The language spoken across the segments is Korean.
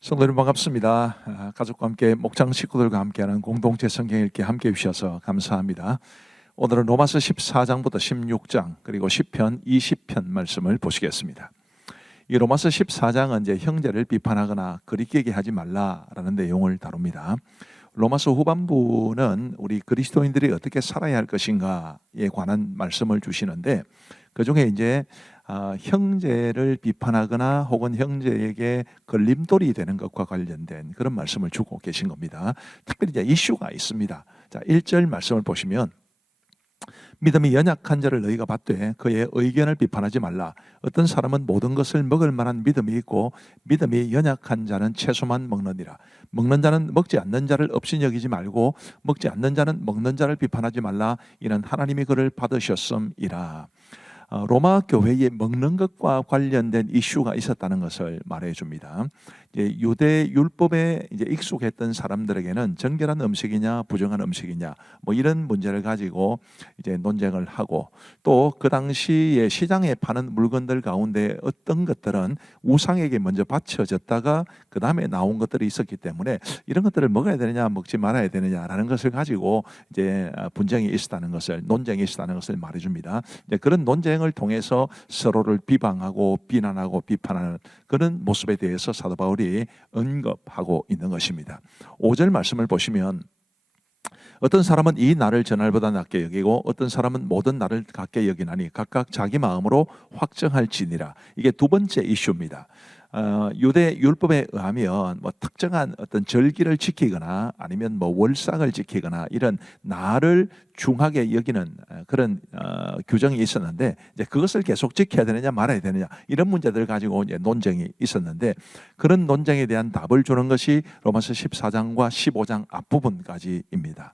성도님 반갑습니다. 가족과 함께 목장 식구들과 함께하는 공동체 성경 읽기 함께해 주셔서 감사합니다. 오늘은 로마서 14장부터 16장 그리고 시편 20편 말씀을 보시겠습니다. 이 로마서 14장은 이제 형제를 비판하거나 거리끼게 하지 말라라는 내용을 다룹니다. 로마서 후반부는 우리 그리스도인들이 어떻게 살아야 할 것인가에 관한 말씀을 주시는데 그 중에 이제 형제를 비판하거나 혹은 형제에게 걸림돌이 되는 것과 관련된 그런 말씀을 주고 계신 겁니다. 특별히 이제 이슈가 있습니다. 자, 1절 말씀을 보시면 믿음이 연약한 자를 너희가 받되 그의 의견을 비판하지 말라. 어떤 사람은 모든 것을 먹을 만한 믿음이 있고 믿음이 연약한 자는 채소만 먹느니라. 먹는 자는 먹지 않는 자를 없이 여기지 말고 먹지 않는 자는 먹는 자를 비판하지 말라. 이는 하나님이 그를 받으셨음이라. 로마 교회에 먹는 것과 관련된 이슈가 있었다는 것을 말해줍니다. 유대 율법에 이제 익숙했던 사람들에게는 정결한 음식이냐 부정한 음식이냐 뭐 이런 문제를 가지고 이제 논쟁을 하고 또 그 당시에 시장에 파는 물건들 가운데 어떤 것들은 우상에게 먼저 바쳐졌다가 그 다음에 나온 것들이 있었기 때문에 이런 것들을 먹어야 되느냐 먹지 말아야 되느냐라는 것을 가지고 이제 분쟁이 있었다는 것을 논쟁이 있었다는 것을 말해줍니다. 이제 그런 논쟁을 통해서 서로를 비방하고 비난하고 비판하는 그런 모습에 대해서 사도 바울이 언급하고 있는 것입니다. 5절 말씀을 보시면 어떤 사람은 이 날을 전날보다 낮게 여기고 어떤 사람은 모든 날을 같게 여기나니 각각 자기 마음으로 확정할지니라. 이게 두 번째 이슈입니다. 유대 율법에 의하면 뭐 특정한 어떤 절기를 지키거나 아니면 뭐 월삭을 지키거나 이런 날을 중하게 여기는 그런 규정이 있었는데 이제 그것을 계속 지켜야 되느냐 말아야 되느냐 이런 문제들을 가지고 이제 논쟁이 있었는데 그런 논쟁에 대한 답을 주는 것이 로마서 14장과 15장 앞부분까지입니다.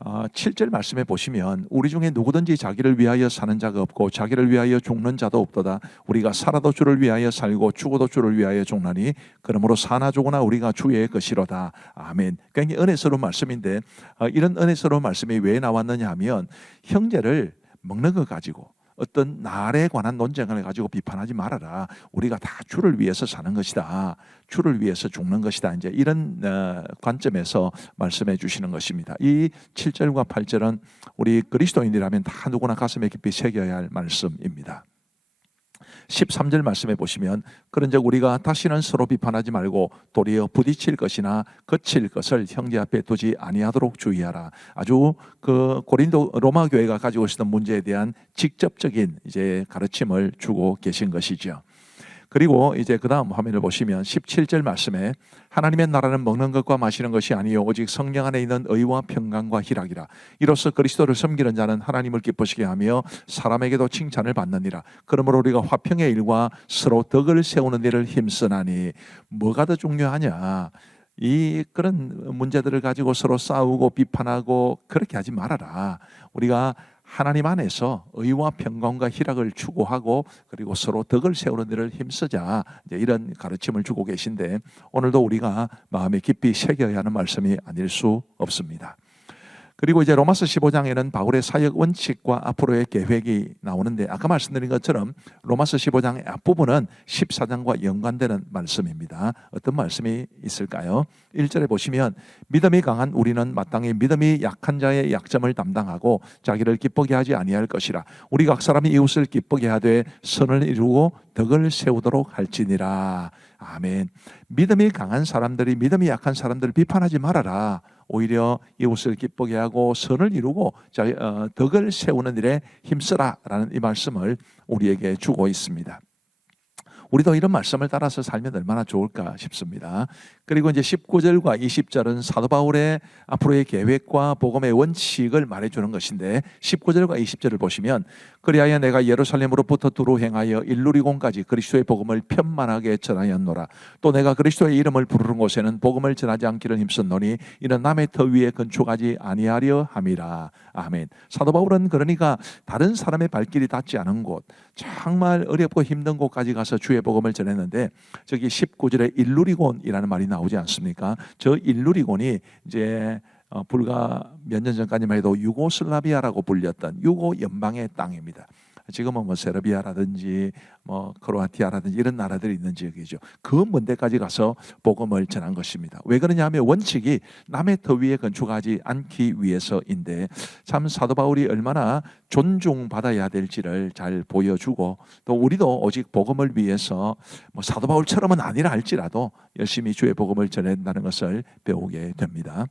7절 말씀에 보시면 우리 중에 누구든지 자기를 위하여 사는 자가 없고 자기를 위하여 죽는 자도 없도다. 우리가 살아도 주를 위하여 살고 죽어도 주를 위하여 죽나니 그러므로 사나 죽으나 우리가 주의 것이로다. 아멘. 굉장히 은혜스러운 말씀인데 이런 은혜스러운 말씀이 왜 나왔느냐 하면 형제를 먹는 것 가지고 어떤 날에 관한 논쟁을 가지고 비판하지 말아라. 우리가 다 주를 위해서 사는 것이다. 주를 위해서 죽는 것이다. 이제 이런 관점에서 말씀해 주시는 것입니다. 이 7절과 8절은 우리 그리스도인이라면 다 누구나 가슴에 깊이 새겨야 할 말씀입니다. 13절 말씀해 보시면 그런즉 우리가 다시는 서로 비판하지 말고 도리어 부딪힐 것이나 거칠 것을 형제 앞에 두지 아니하도록 주의하라. 아주 그 고린도 로마 교회가 가지고 있었던 문제에 대한 직접적인 이제 가르침을 주고 계신 것이죠. 그리고 이제 그 다음 화면을 보시면 17절 말씀에 하나님의 나라는 먹는 것과 마시는 것이 아니요 오직 성령 안에 있는 의와 평강과 희락이라. 이로써 그리스도를 섬기는 자는 하나님을 기쁘시게 하며 사람에게도 칭찬을 받느니라. 그러므로 우리가 화평의 일과 서로 덕을 세우는 일을 힘쓰나니. 뭐가 더 중요하냐? 그런 문제들을 가지고 서로 싸우고 비판하고 그렇게 하지 말아라. 우리가 하나님 안에서 의와 평강과 희락을 추구하고 그리고 서로 덕을 세우는 일을 힘쓰자. 이제 이런 가르침을 주고 계신데 오늘도 우리가 마음에 깊이 새겨야 하는 말씀이 아닐 수 없습니다. 그리고 이제 로마서 15장에는 바울의 사역 원칙과 앞으로의 계획이 나오는데 아까 말씀드린 것처럼 로마서 15장의 앞부분은 14장과 연관되는 말씀입니다. 어떤 말씀이 있을까요? 1절에 보시면 믿음이 강한 우리는 마땅히 믿음이 약한 자의 약점을 담당하고 자기를 기쁘게 하지 아니할 것이라. 우리 각 사람이 이웃을 기쁘게 하되 선을 이루고 덕을 세우도록 할지니라. 아멘. 믿음이 강한 사람들이 믿음이 약한 사람들을 비판하지 말아라. 오히려 이웃을 기쁘게 하고 선을 이루고 덕을 세우는 일에 힘쓰라라는 이 말씀을 우리에게 주고 있습니다. 우리도 이런 말씀을 따라서 살면 얼마나 좋을까 싶습니다. 그리고 이제 19절과 20절은 사도 바울의 앞으로의 계획과 복음의 원칙을 말해주는 것인데 19절과 20절을 보시면 그리하여 내가 예루살렘으로부터 두루 행하여 일루리곤까지 그리스도의 복음을 편만하게 전하였노라. 또 내가 그리스도의 이름을 부르는 곳에는 복음을 전하지 않기를 힘썼노니 이는 남의 터 위에 건축하지 아니하려 함이라. 아멘. 사도 바울은 그러니까 다른 사람의 발길이 닿지 않은 곳, 정말 어렵고 힘든 곳까지 가서 주의 복음을 전했는데 저기 19절에 일루리곤이라는 말이 나오지 않습니까? 저 일루리곤이 이제 불과 몇 년 전까지만 해도 유고슬라비아라고 불렸던 유고 연방의 땅입니다. 지금은 뭐 세르비아라든지 뭐 크로아티아라든지 이런 나라들이 있는 지역이죠. 그 먼 데까지 가서 복음을 전한 것입니다. 왜 그러냐면 원칙이 남의 터 위에 건축하지 않기 위해서인데, 참 사도 바울이 얼마나 존중받아야 될지를 잘 보여주고, 또 우리도 오직 복음을 위해서 뭐 사도 바울처럼은 아니라 할지라도 열심히 주의 복음을 전한다는 것을 배우게 됩니다.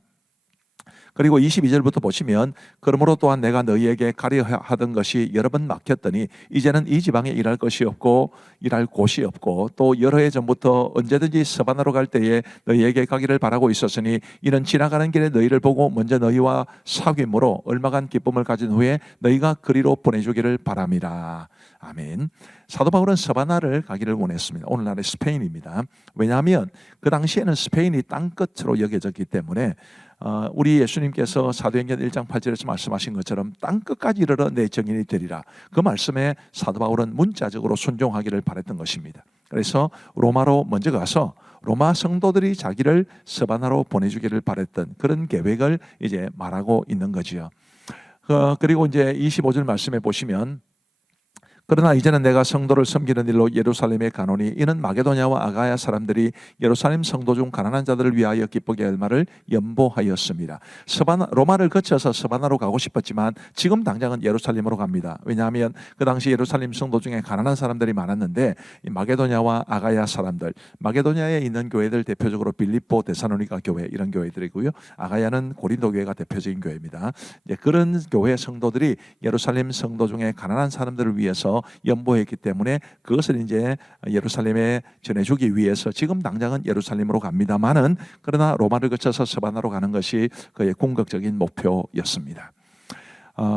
그리고 22절부터 보시면, 그러므로 또한 내가 너희에게 가려 하던 것이 여러 번 막혔더니 이제는 이 지방에 일할 것이 없고 일할 곳이 없고, 또 여러 해 전부터 언제든지 서바나로 갈 때에 너희에게 가기를 바라고 있었으니, 이는 지나가는 길에 너희를 보고 먼저 너희와 사귐으로 얼마간 기쁨을 가진 후에 너희가 그리로 보내주기를 바람이라. 아멘. 사도 바울은 서바나를 가기를 원했습니다. 오늘날의 스페인입니다. 왜냐하면 그 당시에는 스페인이 땅끝으로 여겨졌기 때문에 우리 예수님께서 사도행전 1장 8절에서 말씀하신 것처럼 땅끝까지 이르러 내 증인이 되리라, 그 말씀에 사도 바울은 문자적으로 순종하기를 바랬던 것입니다. 그래서 로마로 먼저 가서 로마 성도들이 자기를 서바나로 보내주기를 바랬던 그런 계획을 이제 말하고 있는 거지요. 그리고 이제 25절 말씀에 보시면, 그러나 이제는 내가 성도를 섬기는 일로 예루살렘에 가노니, 이는 마게도냐와 아가야 사람들이 예루살렘 성도 중 가난한 자들을 위하여 기쁘게 할 말을 연보하였습니다. 로마를 거쳐서 서바나로 가고 싶었지만 지금 당장은 예루살렘으로 갑니다. 왜냐하면 그 당시 예루살렘 성도 중에 가난한 사람들이 많았는데, 이 마게도냐와 아가야 사람들, 마게도냐에 있는 교회들 대표적으로 빌립보, 데살로니가 교회 이런 교회들이고요. 아가야는 고린도 교회가 대표적인 교회입니다. 이제 그런 교회 성도들이 예루살렘 성도 중에 가난한 사람들을 위해서 연보했기 때문에 그것을 이제 예루살렘에 전해주기 위해서 지금 당장은 예루살렘으로 갑니다만은, 그러나 로마를 거쳐서 서바나로 가는 것이 그의 궁극적인 목표였습니다.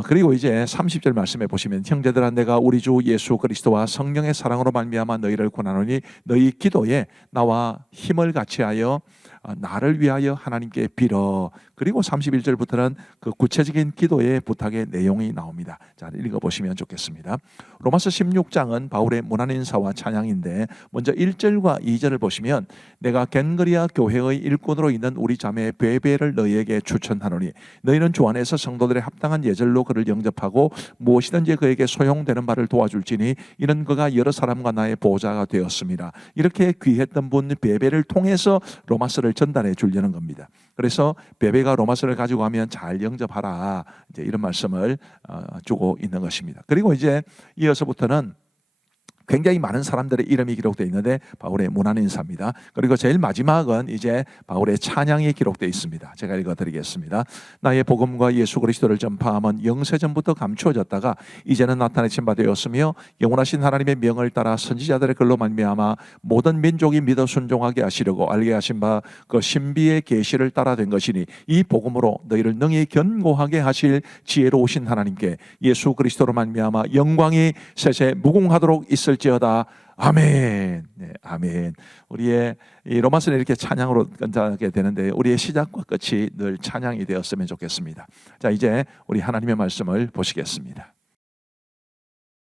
그리고 이제 30절 말씀해 보시면, 형제들아 내가 우리 주 예수 그리스도와 성령의 사랑으로 말미암아 너희를 권하노니 너희 기도에 나와 힘을 같이하여 나를 위하여 하나님께 빌어. 그리고 31절부터는 그 구체적인 기도의 부탁의 내용이 나옵니다. 자, 읽어보시면 좋겠습니다. 로마서 16장은 바울의 문안 인사와 찬양인데, 먼저 1절과 2절을 보시면, 내가 겐그리아 교회의 일꾼으로 있는 우리 자매 베베를 너희에게 추천하노니 너희는 주 안에서 성도들의 합당한 예절로 그를 영접하고 무엇이든지 그에게 소용되는 바를 도와줄지니 이는 그가 여러 사람과 나의 보호자가 되었습니다. 이렇게 귀했던 분 베베를 통해서 로마서를 전달해 주려는 겁니다. 그래서 베베가 로마서를 가지고 가면 잘 영접하라, 이제 이런 말씀을 주고 있는 것입니다. 그리고 이제 이어서부터는 굉장히 많은 사람들의 이름이 기록되어 있는데 바울의 문안 인사입니다. 그리고 제일 마지막은 이제 바울의 찬양이 기록되어 있습니다. 제가 읽어드리겠습니다. 나의 복음과 예수 그리스도를 전파함은 영세전부터 감추어졌다가 이제는 나타내신 바 되었으며, 영원하신 하나님의 명을 따라 선지자들의 글로 말미암아 모든 민족이 믿어 순종하게 하시려고 알게 하신 바 그 신비의 계시를 따라 된 것이니, 이 복음으로 너희를 능히 견고하게 하실 지혜로우신 하나님께 예수 그리스도로 말미암아 영광이 세세 무궁하도록 있을지어다. 아멘. 네, 아멘. 우리의 이 로마서는 이렇게 찬양으로 끝나게 되는데, 우리의 시작과 끝이 늘 찬양이 되었으면 좋겠습니다. 자, 이제 우리 하나님의 말씀을 보시겠습니다.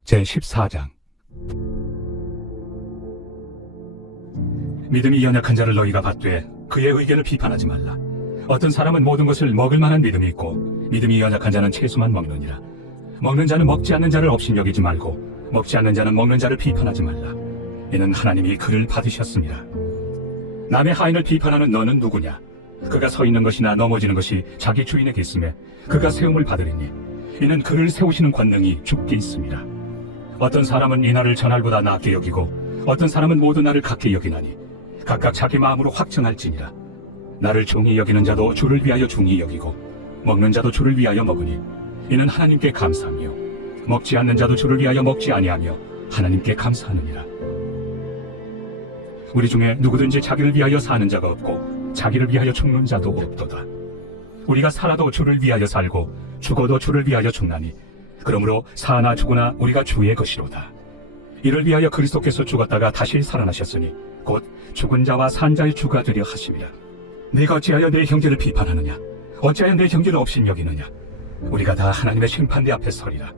제14장. 믿음이 연약한 자를 너희가 받되 그의 의견을 비판하지 말라. 어떤 사람은 모든 것을 먹을 만한 믿음이 있고 믿음이 연약한 자는 채소만 먹느니라. 먹는 자는 먹지 않는 자를 업신여기지 말고 먹지 않는 자는 먹는 자를 비판하지 말라. 이는 하나님이 그를 받으셨습니다. 남의 하인을 비판하는 너는 누구냐? 그가 서 있는 것이나 넘어지는 것이 자기 주인에게 있음에 그가 세움을 받으리니 이는 그를 세우시는 권능이 주께 있습니다. 어떤 사람은 이 날을 전날보다 낫게 여기고 어떤 사람은 모든 날을 같게 여기나니 각각 자기 마음으로 확증할지니라. 나를 중히 여기는 자도 주를 위하여 중히 여기고 먹는 자도 주를 위하여 먹으니 이는 하나님께 감사하며 먹지 않는 자도 주를 위하여 먹지 아니하며 하나님께 감사하느니라. 우리 중에 누구든지 자기를 위하여 사는 자가 없고 자기를 위하여 죽는 자도 없도다. 우리가 살아도 주를 위하여 살고 죽어도 주를 위하여 죽나니 그러므로 사나 죽으나 우리가 주의 것이로다. 이를 위하여 그리스도께서 죽었다가 다시 살아나셨으니 곧 죽은 자와 산 자의 주가 되려 하심이라. 네가 어찌하여 내 형제를 비판하느냐? 어찌하여 내 형제를 업신여기느냐? 우리가 다 하나님의 심판대 앞에 서리라.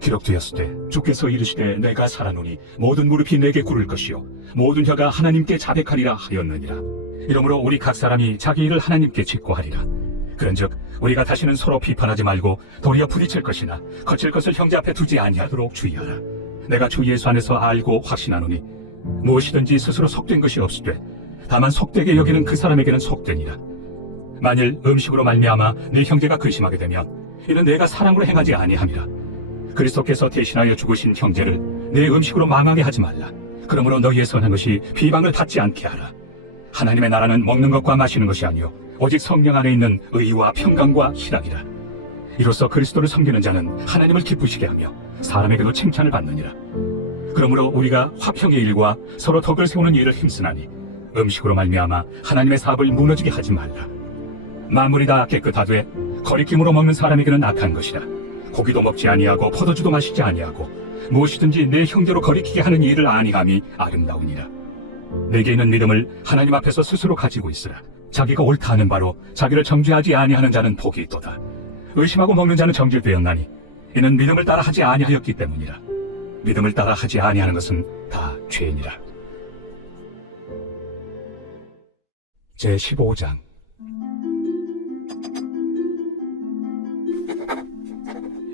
기록되었으되 주께서 이르시되 내가 살아노니 모든 무릎이 내게 꿇을 것이요 모든 혀가 하나님께 자백하리라 하였느니라. 이러므로 우리 각 사람이 자기 일을 하나님께 직고하리라. 그런즉 우리가 다시는 서로 비판하지 말고 도리어 부딪힐 것이나 거칠 것을 형제 앞에 두지 아니하도록 주의하라. 내가 주 예수 안에서 알고 확신하노니 무엇이든지 스스로 속된 것이 없으되 다만 속되게 여기는 그 사람에게는 속되니라. 만일 음식으로 말미암아 네 형제가 근심하게 되면 이는 내가 사랑으로 행하지 아니함이라. 그리스도께서 대신하여 죽으신 형제를 내 음식으로 망하게 하지 말라. 그러므로 너희의 선한 것이 비방을 받지 않게 하라. 하나님의 나라는 먹는 것과 마시는 것이 아니요 오직 성령 안에 있는 의와 평강과 희락이라. 이로써 그리스도를 섬기는 자는 하나님을 기쁘시게 하며 사람에게도 칭찬을 받느니라. 그러므로 우리가 화평의 일과 서로 덕을 세우는 일을 힘쓰나니 음식으로 말미암아 하나님의 사업을 무너지게 하지 말라. 만물이 다 깨끗하되 거리낌으로 먹는 사람에게는 악한 것이라. 고기도 먹지 아니하고 포도주도 마시지 아니하고 무엇이든지 내 형제로 거리키게 하는 일을 아니함이 아름다우니라. 내게 있는 믿음을 하나님 앞에서 스스로 가지고 있으라. 자기가 옳다 하는 바로 자기를 정죄하지 아니하는 자는 복이 있도다. 의심하고 먹는 자는 정죄되었나니 이는 믿음을 따라 하지 아니하였기 때문이라. 믿음을 따라 하지 아니하는 것은 다 죄이니라. 제15장.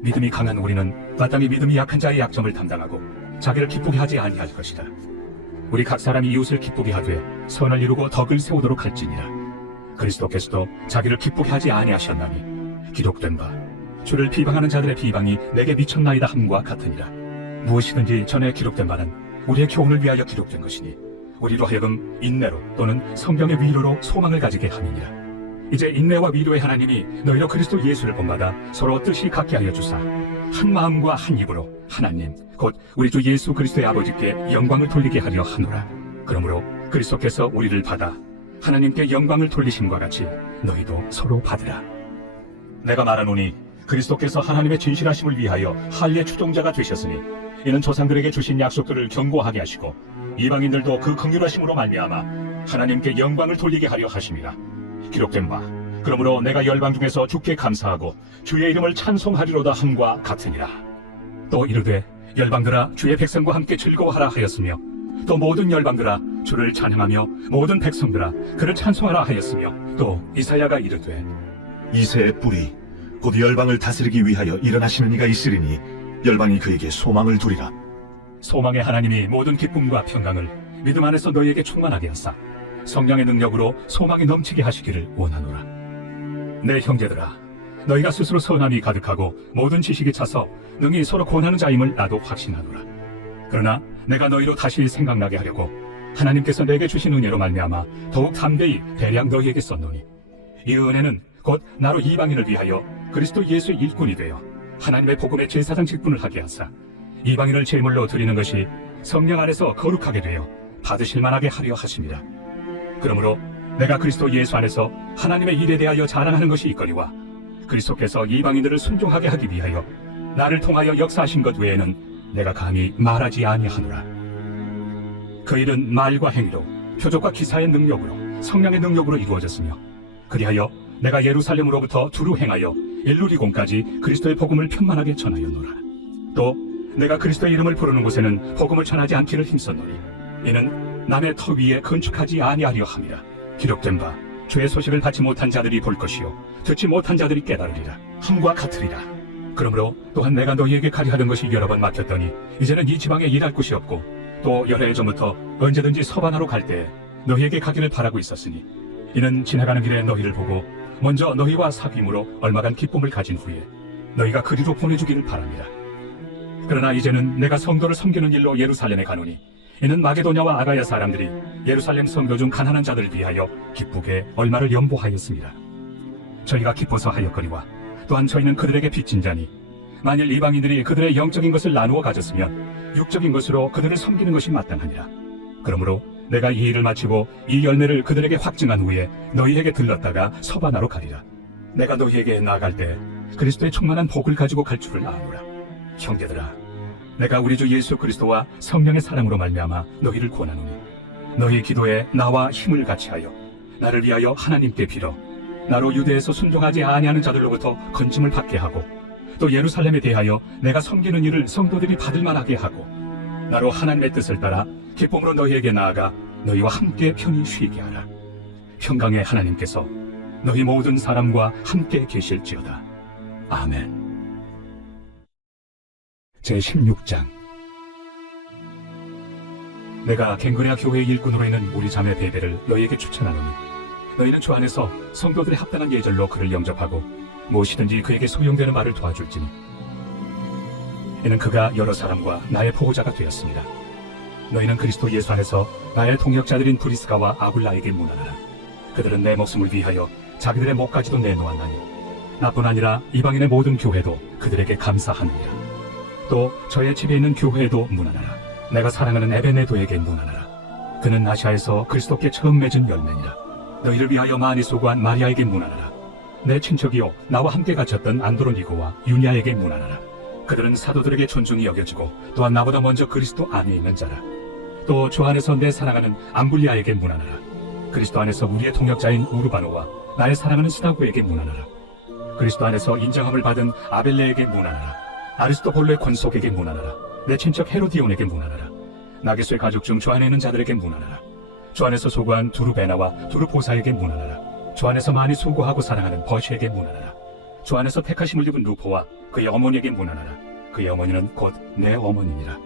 믿음이 강한 우리는 마땅히 믿음이 약한 자의 약점을 담당하고 자기를 기쁘게 하지 아니할 것이다. 우리 각 사람이 이웃을 기쁘게 하되 선을 이루고 덕을 세우도록 할지니라. 그리스도께서도 자기를 기쁘게 하지 아니하셨나니 기록된 바 주를 비방하는 자들의 비방이 내게 미쳤나이다 함과 같으니라. 무엇이든지 전에 기록된 바는 우리의 교훈을 위하여 기록된 것이니 우리로 하여금 인내로 또는 성경의 위로로 소망을 가지게 함이니라. 이제 인내와 위로의 하나님이 너희로 그리스도 예수를 본받아 서로 뜻이 같게 하여 주사 한 마음과 한 입으로 하나님 곧 우리 주 예수 그리스도의 아버지께 영광을 돌리게 하려 하노라. 그러므로 그리스도께서 우리를 받아 하나님께 영광을 돌리심과 같이 너희도 서로 받으라. 내가 말하노니 그리스도께서 하나님의 진실하심을 위하여 할례 추종자가 되셨으니 이는 조상들에게 주신 약속들을 견고하게 하시고 이방인들도 그 긍휼하심으로 말미암아 하나님께 영광을 돌리게 하려 하심이라. 기록된 바 그러므로 내가 열방 중에서 주께 감사하고 주의 이름을 찬송하리로다 함과 같으니라. 또 이르되 열방들아 주의 백성과 함께 즐거워하라 하였으며 또 모든 열방들아 주를 찬양하며 모든 백성들아 그를 찬송하라 하였으며 또 이사야가 이르되 이새의 뿌리 곧 열방을 다스리기 위하여 일어나시는 이가 있으리니 열방이 그에게 소망을 두리라. 소망의 하나님이 모든 기쁨과 평강을 믿음 안에서 너희에게 충만하게 하사 성령의 능력으로 소망이 넘치게 하시기를 원하노라. 내 형제들아 너희가 스스로 선함이 가득하고 모든 지식이 차서 능히 서로 권하는 자임을 나도 확신하노라. 그러나 내가 너희로 다시 생각나게 하려고 하나님께서 내게 주신 은혜로 말미암아 더욱 담대히 대량 너희에게 썼노니 이 은혜는 곧 나로 이방인을 위하여 그리스도 예수의 일꾼이 되어 하나님의 복음의 제사장 직분을 하게 하사 이방인을 제물로 드리는 것이 성령 안에서 거룩하게 되어 받으실 만하게 하려 하심이라. 그러므로 내가 그리스도 예수 안에서 하나님의 일에 대하여 자랑하는 것이 있거니와 그리스도께서 이방인들을 순종하게 하기 위하여 나를 통하여 역사하신 것 외에는 내가 감히 말하지 아니하노라. 그 일은 말과 행위로 표적과 기사의 능력으로 성령의 능력으로 이루어졌으며 그리하여 내가 예루살렘으로부터 두루 행하여 일루리공까지 그리스도의 복음을 편만하게 전하였노라. 또 내가 그리스도의 이름을 부르는 곳에는 복음을 전하지 않기를 힘썼노니 이는 남의 터 위에 건축하지 아니하려 함이라. 기록된 바 주의 소식을 받지 못한 자들이 볼 것이요 듣지 못한 자들이 깨달으리라 함과 같으리라. 그러므로 또한 내가 너희에게 가려 하던 것이 여러 번 막혔더니 이제는 이 지방에 일할 곳이 없고 또 여러 해 전부터 언제든지 서바나로 갈 때에 너희에게 가기를 바라고 있었으니 이는 지나가는 길에 너희를 보고 먼저 너희와 사귐으로 얼마간 기쁨을 가진 후에 너희가 그리로 보내주기를 바랍니다. 그러나 이제는 내가 성도를 섬기는 일로 예루살렘에 가노니 이는 마게도냐와 아가야 사람들이 예루살렘 성도 중 가난한 자들을 위하여 기쁘게 얼마를 연보하였습니다. 저희가 기뻐서 하였거니와 또한 저희는 그들에게 빚진 자니 만일 이방인들이 그들의 영적인 것을 나누어 가졌으면 육적인 것으로 그들을 섬기는 것이 마땅하니라. 그러므로 내가 이 일을 마치고 이 열매를 그들에게 확증한 후에 너희에게 들렀다가 서바나로 가리라. 내가 너희에게 나아갈 때 그리스도의 충만한 복을 가지고 갈 줄을 아노라. 형제들아 내가 우리 주 예수 그리스도와 성령의 사랑으로 말미암아 너희를 권하노니 너희 기도에 나와 힘을 같이하여 나를 위하여 하나님께 빌어 나로 유대에서 순종하지 아니하는 자들로부터 건짐을 받게 하고 또 예루살렘에 대하여 내가 섬기는 일을 성도들이 받을 만하게 하고 나로 하나님의 뜻을 따라 기쁨으로 너희에게 나아가 너희와 함께 편히 쉬게 하라. 평강의 하나님께서 너희 모든 사람과 함께 계실지어다. 아멘. 제16장. 내가 갱그레아 교회의 일꾼으로 있는 우리 자매 베베를 너희에게 추천하노니 너희는 주 안에서 성도들의 합당한 예절로 그를 영접하고 무엇이든지 그에게 소용되는 말을 도와줄지니 이는 그가 여러 사람과 나의 보호자가 되었습니다. 너희는 그리스도 예수 안에서 나의 동역자들인 브리스가와 아굴라에게 문안하라. 그들은 내 목숨을 위하여 자기들의 목까지도 내놓았나니 나뿐 아니라 이방인의 모든 교회도 그들에게 감사하느니라. 또 저의 집에 있는 교회에도 문안하라. 내가 사랑하는 에베네도에게 문안하라. 그는 아시아에서 그리스도께 처음 맺은 열매니라. 너희를 위하여 많이 수고한 마리아에게 문안하라. 내 친척이요 나와 함께 갇혔던 안드로니고와 유니아에게 문안하라. 그들은 사도들에게 존중이 여겨지고 또한 나보다 먼저 그리스도 안에 있는 자라. 또 주 안에서 내 사랑하는 암블리아에게 문안하라. 그리스도 안에서 우리의 동역자인 우르바노와 나의 사랑하는 스다고에게 문안하라. 그리스도 안에서 인정함을 받은 아벨레에게 문안하라. 아리스토볼로의 권속에게 문안하라. 내 친척 헤로디온에게 문안하라. 나게수의 가족 중 주 안에 있는 자들에게 문안하라. 주 안에서 수고한 두루베나와 두루보사에게 문안하라. 주 안에서 많이 수고하고 사랑하는 버시에게 문안하라. 주 안에서 택하심을 입은 루포와 그의 어머니에게 문안하라. 그의 어머니는 곧 내 어머니니라.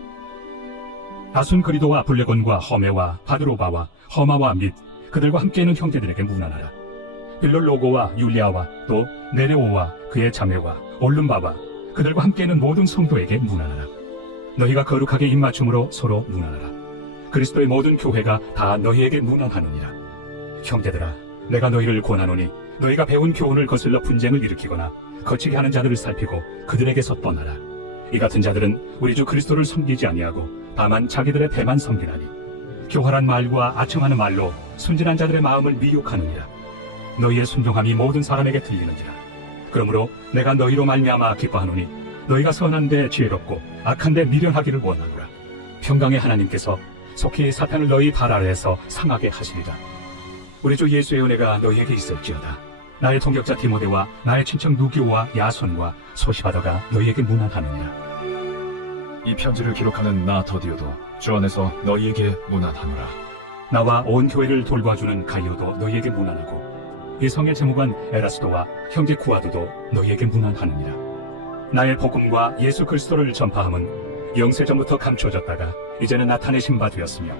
아순그리도와 블레곤과 허메와 바드로바와 허마와 및 그들과 함께 있는 형제들에게 문안하라. 빌롤로고와 율리아와 또 네레오와 그의 자매와 올름바와 그들과 함께 있는 모든 성도에게 문안하라. 너희가 거룩하게 입맞춤으로 서로 문안하라. 그리스도의 모든 교회가 다 너희에게 문안하느니라. 형제들아, 내가 너희를 권하노니 너희가 배운 교훈을 거슬러 분쟁을 일으키거나 거치게 하는 자들을 살피고 그들에게서 떠나라. 이 같은 자들은 우리 주 그리스도를 섬기지 아니하고 다만 자기들의 배만 섬기나니 교활한 말과 아첨하는 말로 순진한 자들의 마음을 미혹하느니라. 너희의 순종함이 모든 사람에게 들리는지라. 그러므로 내가 너희로 말미암아 기뻐하노니 너희가 선한데 지혜롭고 악한데 미련하기를 원하노라. 평강의 하나님께서 속히 사탄을 너희 발 아래에서 상하게 하시리라. 우리 주 예수의 은혜가 너희에게 있을지어다. 나의 동역자 디모데와 나의 친척 누기오와 야손과 소시바더가 너희에게 문안하느니라. 이 편지를 기록하는 나 더디오도 주 안에서 너희에게 문안하노라. 나와 온 교회를 돌봐주는 가이오도 너희에게 문안하고 이 성의 제무관 에라스도와 형제 구아도도 너희에게 문안하느니라. 나의 복음과 예수 그리스도를 전파함은 영세전부터 감춰졌다가 이제는 나타내신 바 되었으며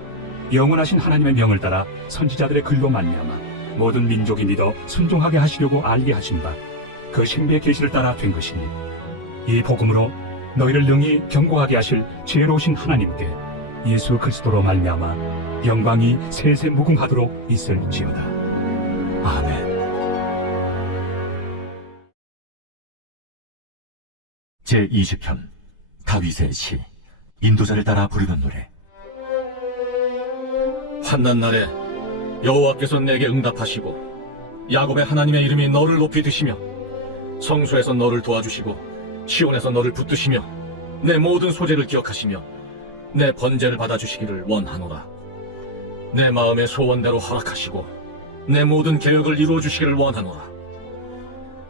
영원하신 하나님의 명을 따라 선지자들의 글로 말미암아 모든 민족이 믿어 순종하게 하시려고 알게 하신 바 그 신비의 계시를 따라 된 것이니 이 복음으로 너희를 능히 경고하게 하실 지혜로우신 하나님께 예수 그리스도로 말미암아 영광이 세세 무궁하도록 있을지어다. 아멘. 제20편 다윗의 시 인도자를 따라 부르는 노래. 환난 날에 여호와께서 내게 응답하시고 야곱의 하나님의 이름이 너를 높이 드시며 성소에서 너를 도와주시고 시온에서 너를 붙드시며 내 모든 소재를 기억하시며 내 번제를 받아주시기를 원하노라. 내 마음의 소원대로 허락하시고 내 모든 계획을 이루어주시기를 원하노라.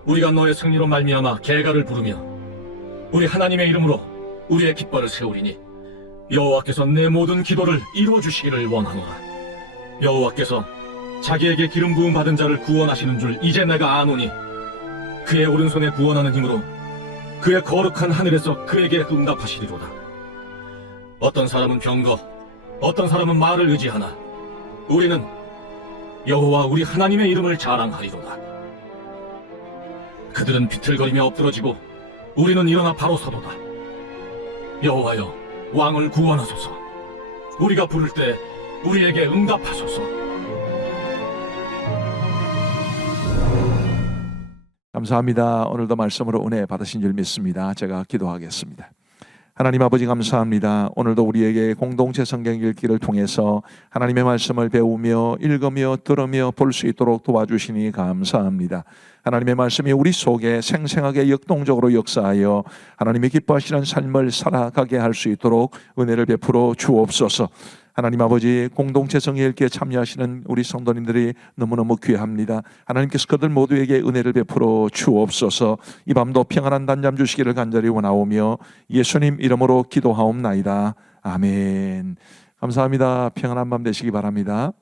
우리가 너의 승리로 말미암아 계가를 부르며 우리 하나님의 이름으로 우리의 깃발을 세우리니 여호와께서 내 모든 기도를 이루어주시기를 원하노라. 여호와께서 자기에게 기름 부음 받은 자를 구원하시는 줄 이제 내가 아노니 그의 오른손에 구원하는 힘으로 그의 거룩한 하늘에서 그에게 응답하시리로다. 어떤 사람은 병거, 어떤 사람은 말을 의지하나 우리는 여호와 우리 하나님의 이름을 자랑하리로다. 그들은 비틀거리며 엎드러지고 우리는 일어나 바로 서도다. 여호와여, 왕을 구원하소서. 우리가 부를 때 우리에게 응답하소서. 감사합니다. 오늘도 말씀으로 은혜 받으신 줄 믿습니다. 제가 기도하겠습니다. 하나님 아버지 감사합니다. 오늘도 우리에게 공동체 성경 읽기를 통해서 하나님의 말씀을 배우며 읽으며 들으며 볼 수 있도록 도와주시니 감사합니다. 하나님의 말씀이 우리 속에 생생하게 역동적으로 역사하여 하나님이 기뻐하시는 삶을 살아가게 할 수 있도록 은혜를 베풀어 주옵소서. 하나님 아버지, 공동체 성경 읽기에 참여하시는 우리 성도님들이 너무너무 귀합니다. 하나님께서 그들 모두에게 은혜를 베풀어 주옵소서. 이 밤도 평안한 단잠 주시기를 간절히 원하오며 예수님 이름으로 기도하옵나이다. 아멘. 감사합니다. 평안한 밤 되시기 바랍니다.